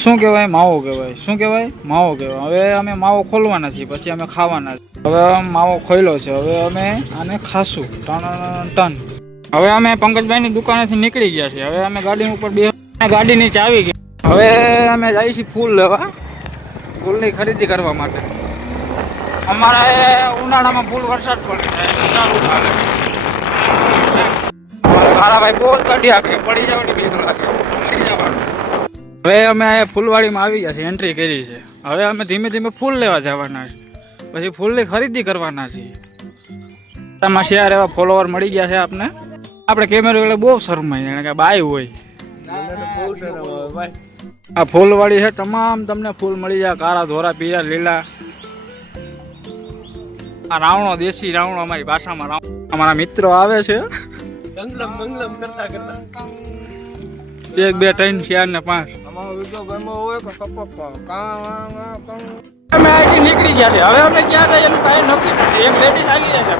શું કહેવાય? માવો કહેવાય. શું કહેવાય? માવો કહેવાય. હવે અમે માવો ખોલવાના છીએ, પછી અમે ખાવાના. હવે માવો ખોલ્યો છે, હવે અમે આને ખાશું. ટન. હવે અમે પંકજભાઈની દુકાનેથી નીકળી ગયા છીએ. હવે અમે ગાડી ઉપર ગાડી નીચે આવી ગઈ. હવે અમે જઈએ છીએ ફૂલ લેવા, ફૂલની ખરીદી કરવા માટે. અમારે ઉનાળામાં ફૂલ વરસાદ પડે મારા ભાઈ બોલ કાઢી આપે, પડી જવાની બીક લાગે, પડી જવાનું. હવે અમે ફૂલવાડીમાં આવી ગયા છીએ, એન્ટ્રી કરી છે. હવે અમે ધીમે ધીમે ફૂલ લેવા જવાના છે, પછી ફૂલની ખરીદી કરવાના છીએ. તમારા શેર એવા ફોલોવર મળી ગયા છે આપને. આપણે કેમેરો એટલે બહુ શરમાય, એને કે બાય હોય. આ ફૂલવાડી છે, તમામ તમને ફૂલ મળી જાય, કાળા, ધોરા, પીળા, લીલા. આ રાવણો, દેશી રાવણો અમારી ભાષામાં અમારા મિત્રો આવે છે. એક બે ત્રણ ચાર ને પાંચ અમે અહીંથી નીકળી ગયા છે. હવે અમે ક્યાં જાય એનું કાંઈ નક્કી નથી. એક લેડીઝ આવી જાય છે.